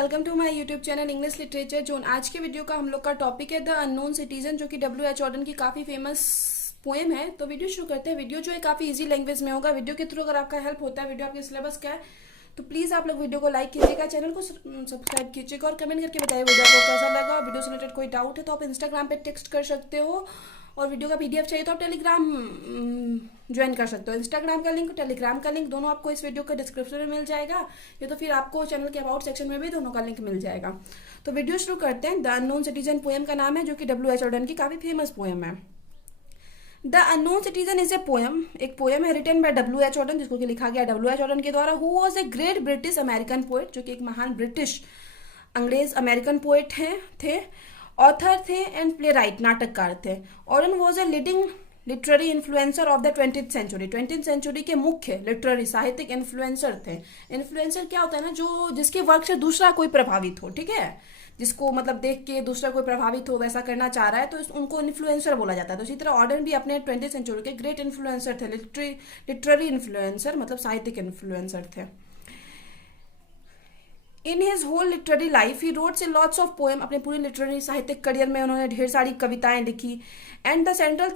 Welcome to my YouTube channel English literature zone. आज के video का हम लोग का टॉपिक है द अननोन सिटीजन, जो कि W.H. ऑर्डन की काफ़ी फेमस पोएम है। तो वीडियो शुरू करते हैं। वीडियो जो है काफ़ी इजी लैंग्वेज में होगा। वीडियो के थ्रू अगर आपका हेल्प होता है, वीडियो आपके सिलेबस का है, तो प्लीज़ आप लोग वीडियो को लाइक कीजिएगा, चैनल को सब्सक्राइब कीजिएगा और कमेंट करके बताइए वीडियो आपको कैसा लगा। वीडियो से रिलेटेड कोई डाउट है तो आप इंस्टाग्राम पे टेक्स्ट कर सकते हो, और वीडियो का पीडीएफ चाहिए तो आप टेलीग्राम ज्वाइन कर सकते हो। इंस्टाग्राम का लिंक, टेलीग्राम का लिंक दोनों आपको इस वीडियो के डिस्क्रिप्शन में मिल जाएगा, या तो फिर आपको चैनल के अबाउट सेक्शन में भी दोनों का लिंक मिल जाएगा। तो वीडियो शुरू करते हैं। द अननोन सिटीजन पोएम का नाम है, जो कि W.H. ऑर्डन की काफ़ी फेमस पोएम है। The unknown citizen is a poem, एक पोएम है रिटन बाय W.H. ऑर्डन, जिसको कि लिखा गया W.H. ऑर्डन के द्वारा। Who was a great British American poet, जो कि एक महान ब्रिटिश अंग्रेज अमेरिकन पोएट थे, ऑथर थे एंड प्ले राइट, नाटककार थे। Auden was a leading literary influencer of the 20th century, 20th century के मुख्य लिटरेरी साहित्यिक इन्फ्लुएंसर थे। इन्फ्लुएंसर क्या होता है ना, जो जिसके वर्क से दूसरा कोई प्रभावित हो, ठीक है, जिसको मतलब देख के दूसरा कोई प्रभावित हो, वैसा करना चाह रहा है, तो उनको इन्फ्लुएंसर बोला जाता है। तो इसी तरह ऑर्डन भी अपने 20th सेंचुरी के ग्रेट इन्फ्लुएंसर थे, लिटरेरी इन्फ्लुएंसर मतलब साहित्यिक इन्फ्लुएंसर थे। In his whole literary life he wrote से लॉट्स ऑफ पोएम, अपने पूरे लिटरेरी साहित्यिक करियर में उन्होंने ढेर सारी कविताएं लिखी। And the central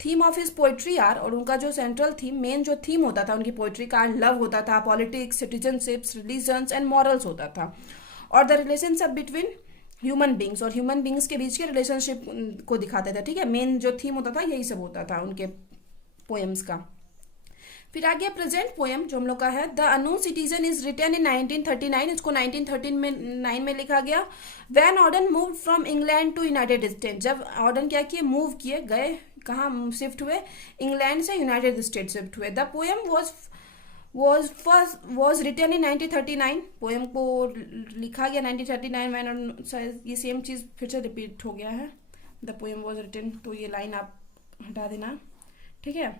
theme of his poetry are, और उनका जो सेंट्रल थीम, मेन जो थीम होता था उनकी पोइट्री का, लव होता था, politics, citizenships, religions and morals होता था, और the relationship between human beings, और ह्यूमन बींग्स के बीच के रिलेशनशिप को दिखाते थे। ठीक है, मेन जो थीम होता था यही सब होता था उनके पोएम्स का। फिर आगे प्रेजेंट पोएम जो हम लोग का है, the unknown citizen is written in 1939, इसको 1939 में लिखा गया। When Auden move from England to United State, जब ऑर्डन क्या किए, मूव किए, गए कहाँ, शिफ्ट हुए, इंग्लैंड से यूनाइटेड स्टेट शिफ्ट हुए। The poem was written in 1939, poem को लिखा गया 1939 में। ये सेम चीज फिर से रिपीट हो गया है, द पोएम वॉज रिटन, तो ये लाइन आप हटा देना, ठीक है।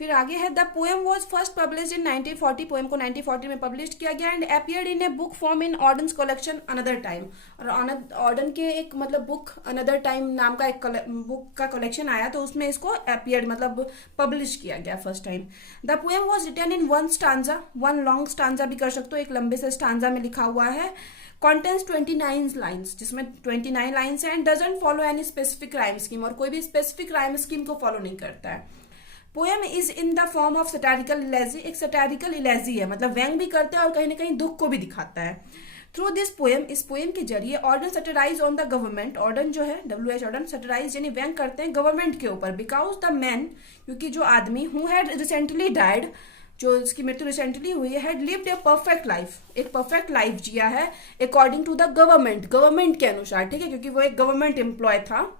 फिर आगे है, the poem was first publish in 1940, poem को 1940 में पब्लिश किया गया। And appeared in a book form in Auden's collection another time, और ऑर्डन के एक मतलब बुक अनदर टाइम नाम का एक बुक का कलेक्शन आया, तो उसमें इसको अपीयर्ड मतलब पब्लिश किया गया first time. The poem was written in one stanza, one long stanza भी कर सकते हो, एक लंबे से स्टांजा में लिखा हुआ है। कॉन्टेंस 29 लाइन्स, जिसमें 29 लाइन्स है। And doesn't follow any specific rhyme scheme, और कोई भी स्पेसिफिक राइम स्कीम को फॉलो नहीं करता है। Poem is in the form of satirical इलेजी, एक सटारिकल इलेजी है, मतलब व्यंग भी करता है और कहीं ना कहीं दुख को भी दिखाता है। थ्रू दिस पोएम, इस पोएम के जरिए Auden satirize on the government, Auden जो है W.H. ऑर्डन सटराइज यानी व्यंग करते हैं गवर्नमेंट के ऊपर। बिकॉज द मैन, क्योंकि जो आदमी, हु हैड रिसेंटली डाइड, जो इसकी मृत्यु रिसेंटली हुई है, had lived a perfect life, एक परफेक्ट लाइफ जिया है according to the government, government के अनुसार, ठीक है, क्योंकि वो एक गवर्नमेंट एम्प्लॉय था,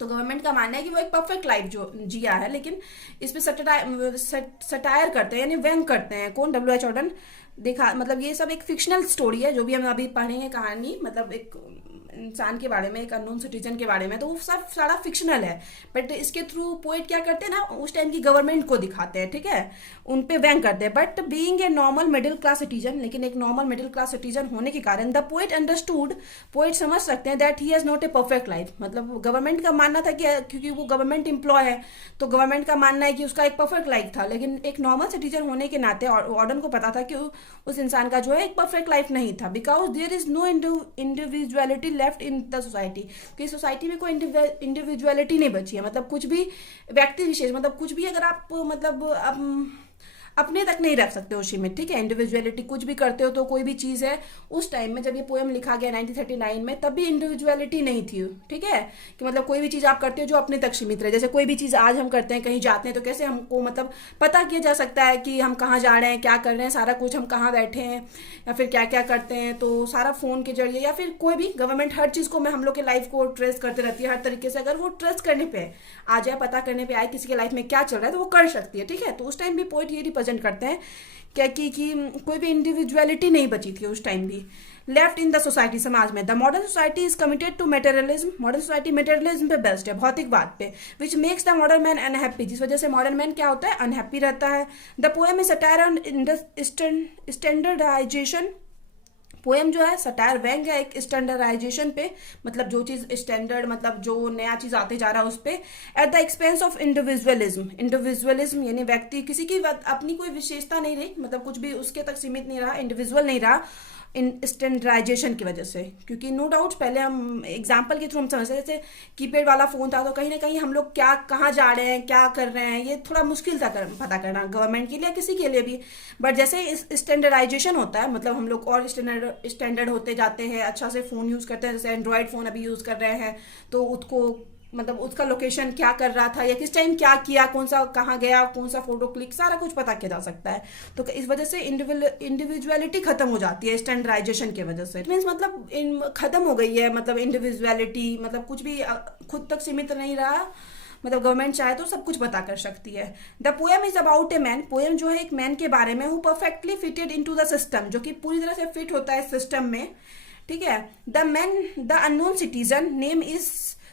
तो गवर्नमेंट का मानना है कि वो एक परफेक्ट लाइफ जो जिया है। लेकिन इस पे सटायर करते हैं यानी व्यंग करते हैं, कौन, W.H. ऑर्डन। देखा मतलब ये सब एक फिक्शनल स्टोरी है, जो भी हम अभी पढ़ेंगे कहानी, मतलब एक इंसान के बारे में, एक अननोन सिटीजन के बारे में, तो वो सब सारा फिक्शनल है। बट इसके थ्रू पोएट क्या करते हैं ना, उस टाइम की गवर्नमेंट को दिखाते हैं, ठीक है, उन पे व्यंग करते हैं। But being a normal middle class citizen, लेकिन एक नॉर्मल मिडिल क्लास सिटीजन होने के कारण द पोएट अंडरस्टूड, पोएट समझ सकते हैं that he has not a perfect life, मतलब गवर्नमेंट का मानना था कि क्योंकि वो गवर्नमेंट एम्प्लॉय है, तो गवर्नमेंट का मानना है कि उसका एक परफेक्ट लाइफ था। लेकिन एक नॉर्मल सिटीजन होने के नाते ऑर्डन को पता था कि उस इंसान का जो है एक परफेक्ट लाइफ नहीं था। Because there is no individuality left in the society, कि सोसाइटी में कोई इंडिविजुअलिटी नहीं बची है, मतलब कुछ भी व्यक्ति विशेष, मतलब कुछ भी अगर आप मतलब अपने तक नहीं रख सकते उसी में, ठीक है, इंडिविजुअलिटी कुछ भी करते हो तो कोई भी चीज़ है। उस टाइम में जब ये पोएम लिखा गया 1939 में, तब भी इंडिविजुअलिटी नहीं थी, ठीक है, कि मतलब कोई भी चीज़ आप करते हो जो अपने तक सीमित रहे। जैसे कोई भी चीज़ आज हम करते हैं, कहीं जाते हैं, तो कैसे हमको मतलब पता किया जा सकता है कि हम कहाँ जा रहे हैं, क्या कर रहे हैं, सारा कुछ, हम कहाँ बैठे हैं, या फिर क्या क्या करते हैं, तो सारा फ़ोन के जरिए, या फिर कोई भी गवर्नमेंट हर चीज़ को हम लोग के लाइफ को ट्रेस करते रहती है हर तरीके से। अगर वो ट्रेस करने पर आ जाए, पता करने पर आए किसी के लाइफ में क्या चल रहा है, तो वो कर सकती है, ठीक है। तो उस टाइम भी पोएट ये रिप्रेजेंट करते हैं क्या कि कोई भी इंडिविजुअलिटी नहीं बची थी उस टाइम भी लेफ्ट इन द सोसाइटी, समाज में। The modern society is committed to materialism, modern society materialism पे बेस्ड है, भौतिकवाद पे, which makes the modern man unhappy, जिस वजह से मॉडर्न मैन क्या होता है, अनहैप्पी रहता है। The poem is satire on standardisation, poem जो है सटायर व्यंग है एक स्टैंडर्डाइजेशन पे, मतलब जो चीज स्टैंडर्ड, मतलब जो नया चीज आते जा रहा है उस पे, at the expense of individualism, individualism यानी व्यक्ति, किसी की अपनी कोई विशेषता नहीं रही, मतलब कुछ भी उसके तक सीमित नहीं रहा, इंडिविजुअल नहीं रहा, इन स्टैंडर्डाइजेशन की वजह से, क्योंकि नो डाउट पहले हम एग्जांपल के थ्रू हम समझते थे, जैसे कीपैड वाला फ़ोन था तो कहीं ना कहीं हम लोग क्या कहाँ जा रहे हैं क्या कर रहे हैं ये थोड़ा मुश्किल था पता करना गवर्नमेंट के लिए किसी के लिए भी। बट जैसे स्टैंडर्डाइजेशन होता है, मतलब हम लोग और स्टैंडर्ड होते जाते हैं, अच्छा से फ़ोन यूज़ करते हैं, जैसे एंड्रॉयड फ़ोन अभी यूज़ कर रहे हैं तो उसको मतलब उसका लोकेशन क्या कर रहा था या किस टाइम क्या किया, कौन सा कहाँ गया, कौन सा फोटो क्लिक, सारा कुछ पता किया जा सकता है। तो इस वजह से इंडिविजुअलिटी खत्म हो जाती है स्टैंडर्डाइजेशन की वजह से। मीन्स मतलब खत्म हो गई है, मतलब इंडिविजुअलिटी, मतलब कुछ भी खुद तक सीमित नहीं रहा, मतलब गवर्नमेंट चाहे तो सब कुछ पता कर सकती है। The poem is about a man, poem जो है एक मैन के बारे में, who perfectly fitted into the system, जो कि पूरी तरह से फिट होता है सिस्टम में, ठीक है। The man the unknown citizen, name is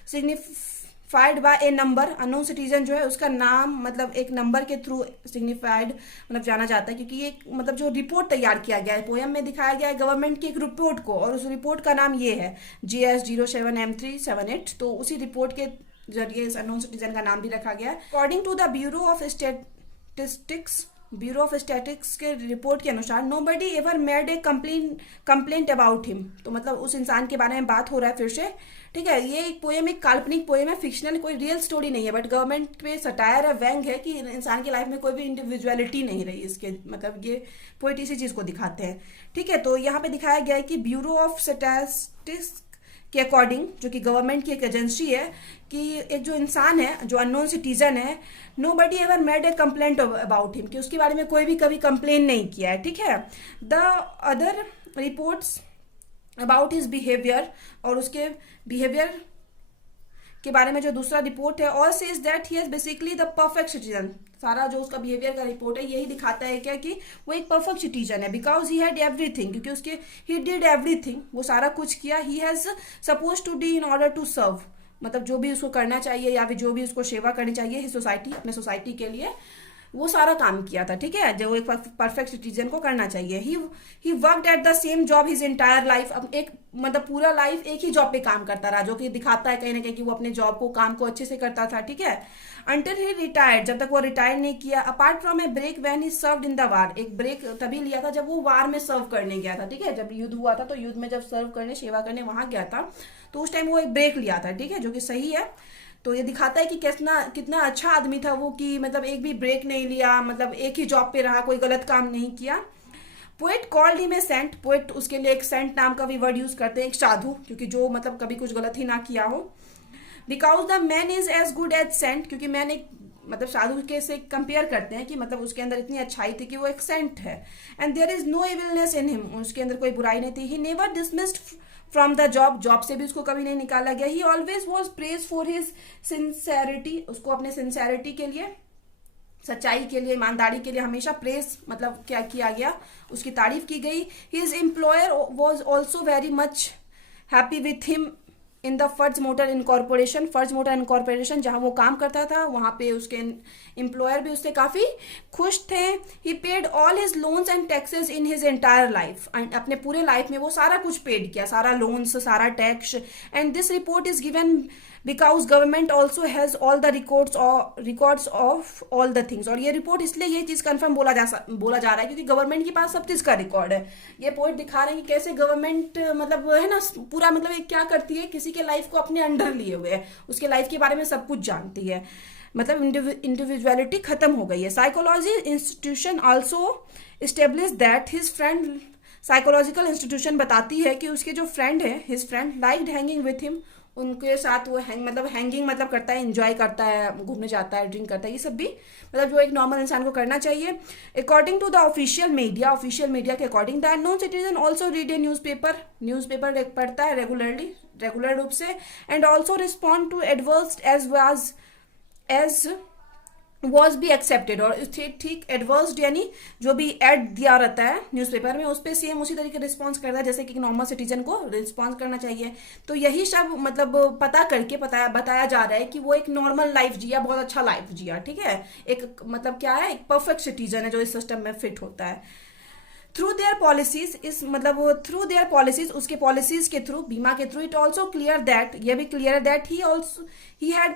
signified by a number, unknown citizen जो है उसका नाम मतलब एक नंबर के थ्रू सिग्निफाइड मतलब जाना जाता है, क्योंकि ये मतलब जो रिपोर्ट तैयार किया गया है पोएम में दिखाया गया है गवर्नमेंट की एक रिपोर्ट को, और उस रिपोर्ट का नाम ये है GS07M378, तो उसी रिपोर्ट के जरिए इस अननोन सिटीजन का नाम भी रखा गया है। According to the bureau of statistics, bureau of statistics के रिपोर्ट के अनुसार nobody ever made a complaint about him, तो मतलब उस इंसान के बारे में बात हो रहा है फिर से, ठीक है। ये एक पोएम, एक काल्पनिक पोएम है, फिक्शनल, कोई रियल स्टोरी नहीं है, बट गवर्नमेंट पे सटायर है, व्यंग है कि इंसान की लाइफ में कोई भी इंडिविजुअलिटी नहीं रही इसके, मतलब ये पोएट इसी चीज को दिखाते हैं, ठीक है। तो यहाँ पे दिखाया गया है कि ब्यूरो ऑफ स्टैटिस्टिक्स के अकॉर्डिंग, जो कि गवर्नमेंट की एक एजेंसी है, कि एक जो इंसान है जो अननोन सिटीजन है, nobody ever made a complaint about him, कि उसके बारे में कोई भी कभी कंप्लेन नहीं किया है, ठीक है। The other reports about his behaviour, और उसके बिहेवियर के बारे में जो दूसरा रिपोर्ट है, all says that he is basically the perfect citizen, सारा जो उसका बिहेवियर का रिपोर्ट है यही दिखाता है क्या कि वो एक परफेक्ट सिटीजन है, बिकॉज ही हैड एवरीथिंग, क्योंकि उसके ही डिड एवरीथिंग, वो सारा कुछ किया, he has suppose to do in order to serve, मतलब जो भी उसको करना चाहिए या फिर जो भी उसको सेवा करनी चाहिए सोसाइटी, अपने सोसाइटी के लिए, वो सारा काम किया था, ठीक है, जो एक परफेक्ट सिटीजन को करना चाहिए। He worked at the same job his entire life, अब एक मतलब पूरा लाइफ एक ही जॉब पे काम करता रहा, जो कि दिखाता है कहीं ना कहीं कि वो अपने जॉब को काम को अच्छे से करता था, ठीक है। अंटिल ही रिटायर्ड, जब तक वो रिटायर नहीं किया, apart from a break when he served in the war, एक ब्रेक तभी लिया था जब वो वार में सर्व करने गया था, ठीक है, जब युद्ध हुआ था तो युद्ध में जब सर्व करने सेवा करने वहां गया था तो उस टाइम वो एक ब्रेक लिया था, ठीक है, जो कि सही है। तो ये दिखाता है कि कितना अच्छा आदमी था वो, कि मतलब एक भी ब्रेक नहीं लिया, मतलब एक ही जॉब पे रहा, कोई गलत काम नहीं किया। Poet called him a saint, poet उसके लिए एक सेंट नाम का भी वर्ड यूज करते हैं, एक साधु, क्योंकि जो मतलब कभी कुछ गलत ही ना किया हो। Because the man is as good as saint, क्योंकि मैन एक मतलब साधु के से कंपेयर करते हैं कि मतलब उसके अंदर इतनी अच्छाई थी कि वो एक सेंट है। And there is no evilness in him, उसके अंदर कोई बुराई नहीं थी। He never dismissed from the job से भी उसको कभी नहीं निकाला गया। He always was praise for his sincerity, उसको अपने सिंसेरिटी के लिए, सच्चाई के लिए, ईमानदारी के लिए हमेशा प्रेस मतलब क्या किया गया, उसकी तारीफ की गई। His employer was also very much happy with him in the फर्ज मोटर इनकॉर्पोरेशन, फर्ज मोटर इनकॉर्पोरेशन जहां वो काम करता था वहां पे उसके एम्प्लॉयर भी उससे काफी खुश थे। He paid all his loans and taxes in his entire life, अपने पूरे लाइफ में वो सारा कुछ पेड किया, सारा लोन्स, सारा tax. And this report is given because government also has all the records of all the things, और ये रिपोर्ट इसलिए ये चीज कंफर्म बोला जा रहा है क्योंकि गवर्नमेंट के पास सब चीज का रिकॉर्ड है। ये पॉइंट दिखा रहे हैं कि कैसे गवर्नमेंट मतलब है ना पूरा मतलब ये क्या करती है, किसी के लाइफ को अपने अंडर लिए हुए है, उसके लाइफ के बारे में सब कुछ जानती है, मतलब इंडिविजुअलिटी खत्म हो गई है। Psychology institution also establish that his friend, psychological institution बताती है कि उसके जो फ्रेंड है, his friend liked hanging with him, उनके साथ वो हैंगिंग मतलब करता है, एंजॉय करता है, घूमने जाता है, ड्रिंक करता है, ये सब भी मतलब जो एक नॉर्मल इंसान को करना चाहिए। According to the official media के according the unknown citizen also read a newspaper पढ़ता है रेगुलर रूप से, and also respond to adverse as was भी एक्सेप्टेड, और ठीक एडवर्स्ड यानी जो भी एड दिया रहता है न्यूज़पेपर में उस पर सेम उसी तरीके रिस्पॉन्स करता है जैसे कि नॉर्मल सिटीजन को रिस्पॉन्स करना चाहिए। तो यही सब मतलब पता करके बताया जा रहा है कि वो एक नॉर्मल लाइफ जिया, बहुत अच्छा लाइफ जिया, ठीक है, एक मतलब क्या है, एक परफेक्ट सिटीजन है जो इस सिस्टम में फिट होता है। थ्रू देयर पॉलिसीज उसके पॉलिसीज के थ्रू, बीमा के through, it also clear that, ये भी clear that he had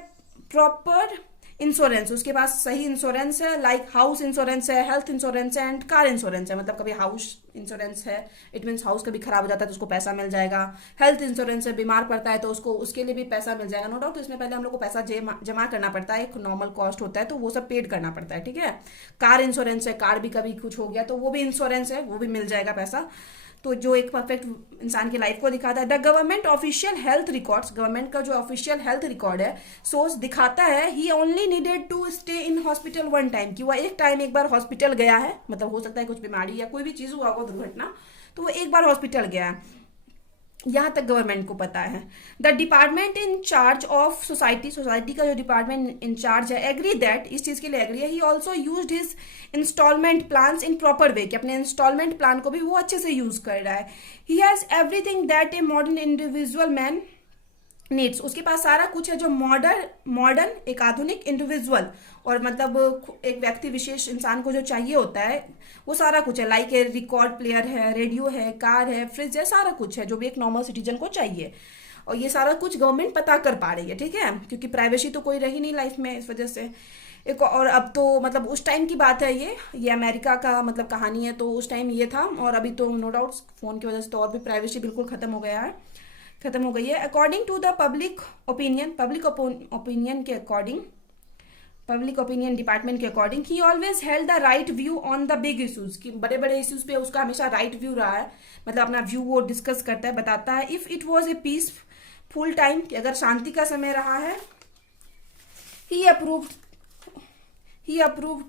proper insurance, उसके पास सही इंश्योरेंस है, लाइक हाउस इंश्योरेंस है, हेल्थ इंश्योरेंस है एंड कार इंश्योरेंस है। मतलब कभी हाउस इंश्योरेंस है, इट मीन्स हाउस कभी खराब हो जाता है तो उसको पैसा मिल जाएगा। हेल्थ इंश्योरेंस है, बीमार पड़ता है तो उसको उसके लिए भी पैसा मिल जाएगा। नो डाउट इसमें पहले हम लोग को पैसा जमा करना पड़ता है, एक नॉर्मल कॉस्ट होता है तो वो सब पेड करना पड़ता है, ठीक है। कार इंश्योरेंस है, कार भी कभी कुछ हो गया तो वो भी इंश्योरेंस है, वो भी मिल जाएगा पैसा। तो जो एक परफेक्ट इंसान की लाइफ को दिखाता है। The government official health records, government का जो ऑफिशियल हेल्थ रिकॉर्ड है सोर्स दिखाता है he only needed to stay in hospital one time, कि वह एक बार हॉस्पिटल गया है, मतलब हो सकता है कुछ बीमारी या कोई भी चीज़ हुआ हो दुर्घटना, तो वो एक बार हॉस्पिटल गया है, यहाँ तक गवर्नमेंट को पता है। The department in charge of society का जो डिपार्टमेंट इन चार्ज है एग्री दैट, इस चीज़ के लिए एग्री है, he also used his instalment plans in proper way, कि अपने इंस्टॉलमेंट प्लान को भी वो अच्छे से यूज कर रहा है। He has everything that a modern individual man needs, उसके पास सारा कुछ है जो मॉडर्न एक आधुनिक इंडिविजुअल और मतलब एक व्यक्ति विशेष इंसान को जो चाहिए होता है वो सारा कुछ है। लाइक ए रिकॉर्ड प्लेयर है, रेडियो है, कार है, फ्रिज है, सारा कुछ है जो भी एक नॉर्मल सिटीजन को चाहिए। और ये सारा कुछ गवर्नमेंट पता कर पा रही है, ठीक है, क्योंकि प्राइवेसी तो कोई रही नहीं लाइफ में इस वजह से। एक और अब तो मतलब उस टाइम की बात है, ये अमेरिका का मतलब कहानी है, तो उस टाइम ये था। और अभी तो नो डाउट फोन की वजह से तो और भी प्राइवेसी बिल्कुल खत्म हो गई है। According to the public opinion के अकॉर्डिंग, पब्लिक ओपिनियन डिपार्टमेंट के according, he always held the right view on the big issues, कि बड़े बड़े इश्यूज पे उसका हमेशा राइट व्यू रहा है, मतलब अपना व्यू वो डिस्कस करता है, बताता है। If it was a peaceful time, कि अगर शांति का समय रहा है, ही अप्रूव्ड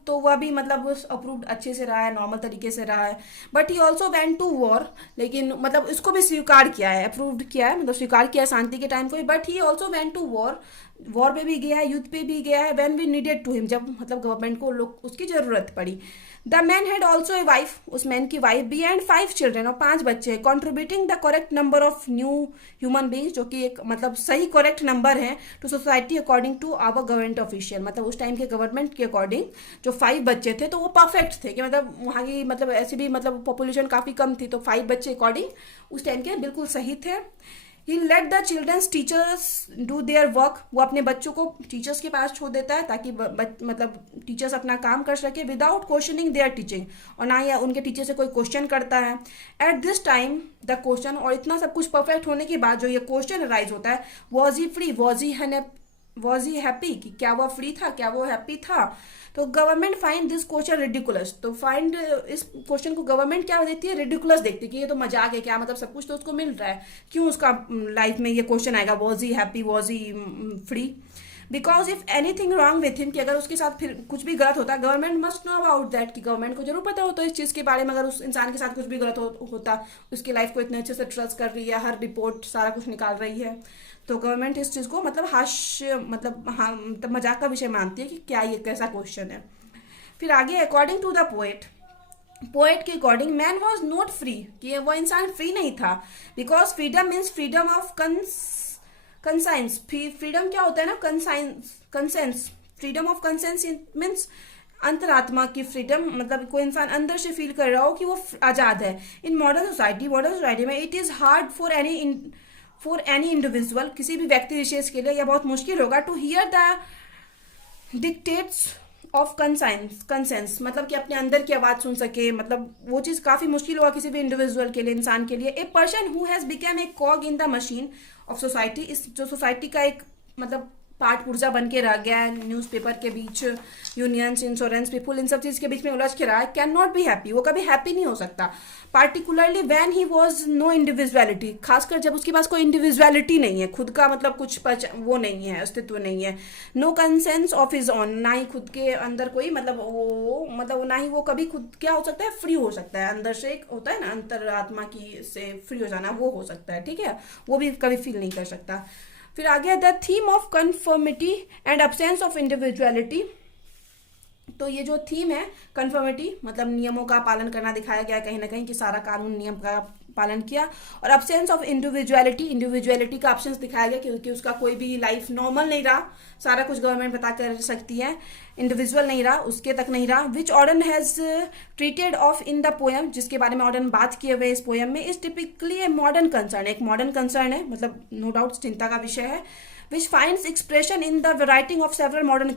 तो वह भी मतलब अप्रूव्ड अच्छे से रहा है, नॉर्मल तरीके से रहा है। But he also went to war, लेकिन मतलब इसको भी स्वीकार किया है, अप्रूव्ड किया है, मतलब स्वीकार किया है शांति के टाइम को। But he also went to war पे भी गया है, युद्ध पे भी गया है, when we needed to him, जब मतलब गवर्नमेंट को लोग उसकी जरूरत पड़ी। The man had also a wife, उस मैन की वाइफ भी एंड 5 चिल्ड्रेन, और 5 बच्चे, contributing the correct number of new human beings, जो कि एक मतलब सही करेक्ट नंबर है to society according to our government official, मतलब उस टाइम के गवर्नमेंट के अकॉर्डिंग जो 5 बच्चे थे तो वो परफेक्ट थे, कि मतलब वहाँ की मतलब ऐसी भी मतलब पॉपुलेशन काफ़ी कम थी, तो 5 बच्चे अकॉर्डिंग उस टाइम के बिल्कुल सही थे। He let the children's teachers do their work, वो अपने बच्चों को टीचर्स के पास छोड़ देता है ताकि मतलब टीचर्स अपना काम कर सके विदाउट क्वेश्चनिंग देयर टीचिंग, और ना ही उनके टीचर से कोई क्वेश्चन करता है। At this time the question, और इतना सब कुछ परफेक्ट होने के बाद जो ये क्वेश्चन राइज होता है, was he free, was he happy, कि क्या वह फ्री था, क्या वो हैप्पी था। तो government find this question ridiculous, तो फाइंड इस क्वेश्चन को गवर्नमेंट क्या देखती है, रिडिकुलस देखती है, कि ये तो मजाक है, क्या मतलब सब कुछ तो उसको मिल रहा है, क्यों उसका लाइफ में ये क्वेश्चन आएगा, was he happy, was he free. Because if anything wrong with him, कि अगर उसके साथ फिर कुछ भी गलत होता, government must know about that, कि गवर्नमेंट को जरूर पता होता है इस चीज़ के बारे में। अगर उस इंसान के साथ कुछ भी गलत होता, उसकी लाइफ को इतने अच्छे से ट्रस्ट कर रही है, हर रिपोर्ट सारा कुछ निकाल रही है, तो गवर्नमेंट इस चीज़ को मतलब हास्य मतलब हाँ मतलब मजाक का विषय मानती है कि क्या ये कैसा क्वेश्चन है। फिर आगे अकॉर्डिंग टू द पोएट के according man was not free, कि वो इंसान फ्री नहीं था, because freedom means freedom of conscience. Freedom क्या होता है ना, conscience, freedom of conscience means अंतरात्मा की फ्रीडम, मतलब कोई इंसान अंदर से फील कर रहा हो कि वो आज़ाद है। इन मॉडर्न सोसाइटी में it is hard for any individual, किसी भी व्यक्ति विशेष के लिए यह बहुत मुश्किल होगा to hear the dictates of conscience, मतलब कि अपने अंदर की आवाज़ सुन सके, मतलब वो चीज़ काफ़ी मुश्किल होगा किसी भी इंडिविजुअल के लिए, इंसान के लिए। A person who has become a कॉग in the machine of society, इस जो सोसाइटी का एक मतलब पार्ट पुर्जा बन के रह गया है, न्यूज़पेपर के बीच, यूनियंस, इंश्योरेंस पीपुल, इन सब चीज़ के बीच में उलझ के रहा है, कैन नॉट बी हैप्पी, वो कभी हैप्पी नहीं हो सकता। Particularly when he was no individuality, खासकर जब उसके पास कोई इंडिविजुअलिटी नहीं है, खुद का मतलब कुछ वो नहीं है, अस्तित्व नहीं है। No conscience of his own, ना ही खुद के अंदर कोई मतलब ना ही वो कभी खुद क्या हो सकता है, फ्री हो सकता है, अंदर से एक होता है ना अंतरात्मा की से फ्री हो जाना, वो हो सकता है, ठीक है, वो भी कभी फील नहीं कर सकता। फिर आगे the theme of conformity and absence of individuality, तो ये जो थीम है कन्फर्मिटी मतलब नियमों का पालन करना दिखाया गया है कहीं ना कहीं, कि सारा कानून नियम का पालन किया, और अब्सेंस ऑफ इंडिविजुअलिटी का अब्सेंस दिखाया गया क्योंकि उसका कोई भी लाइफ नॉर्मल नहीं रहा, सारा कुछ गवर्नमेंट बता कर सकती है, इंडिविजुअल नहीं रहा, उसके तक नहीं रहा। Which Auden has treated of in the poem, जिसके बारे में ऑर्डन बात किए हुए इस पोएम में, is typically a modern concern, एक मॉडर्न कंसर्न है, मतलब नो डाउट चिंता का विषय है। Which finds expression in the writing of several modern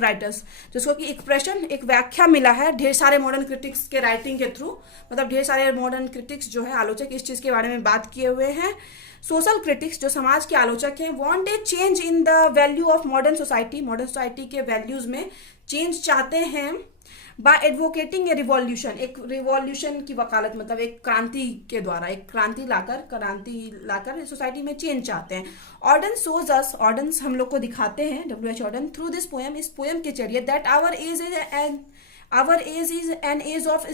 writers, जिसको कि एक्सप्रेशन एक व्याख्या मिला है ढेर सारे मॉडर्न क्रिटिक्स के राइटिंग के थ्रू, मतलब ढेर सारे मॉडर्न क्रिटिक्स जो है आलोचक इस चीज़ के बारे में बात किए हुए हैं। सोशल क्रिटिक्स जो समाज के आलोचक हैं want a change in the value of modern society के वैल्यूज में चेंज चाहते हैं बाय एडवोकेटिंग ए एक रिवॉल्यूशन की वकालत, मतलब एक क्रांति के द्वारा, एक क्रांति लाकर सोसाइटी में चेंज चाहते हैं। ऑर्डन सोज अस, ऑर्डन्स हम लोग को दिखाते हैं, W.H. Auden, through this poem, इस पोएम के जरिए, that our age is an age of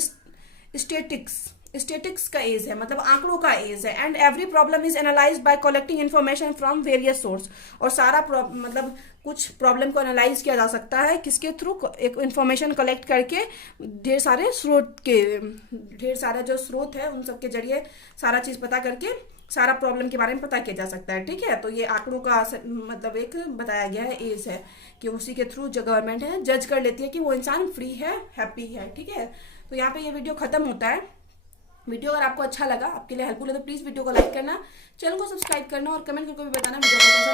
statistics का एज है, मतलब आंकड़ों का एज है, and every problem is analyse by collecting information from various source, और सारा मतलब कुछ प्रॉब्लम को एनालाइज किया जा सकता है किसके थ्रू, एक इन्फॉर्मेशन कलेक्ट करके ढेर सारा जो स्रोत है उन सब के जरिए सारा चीज पता करके सारा प्रॉब्लम के बारे में पता किया जा सकता है। ठीक है, तो ये आंकड़ों का मतलब एक बताया गया है एज है कि उसी के थ्रू जो गवर्नमेंट है जज कर लेती है कि वो इंसान फ्री है, हैप्पी है। ठीक है, तो यहाँ पे ये वीडियो खत्म होता है। वीडियो अगर आपको अच्छा लगा, आपके लिए हेल्पफुल है, तो प्लीज वीडियो को लाइक करना, चैनल को सब्सक्राइब करना और कमेंट करके भी बताना वीडियो को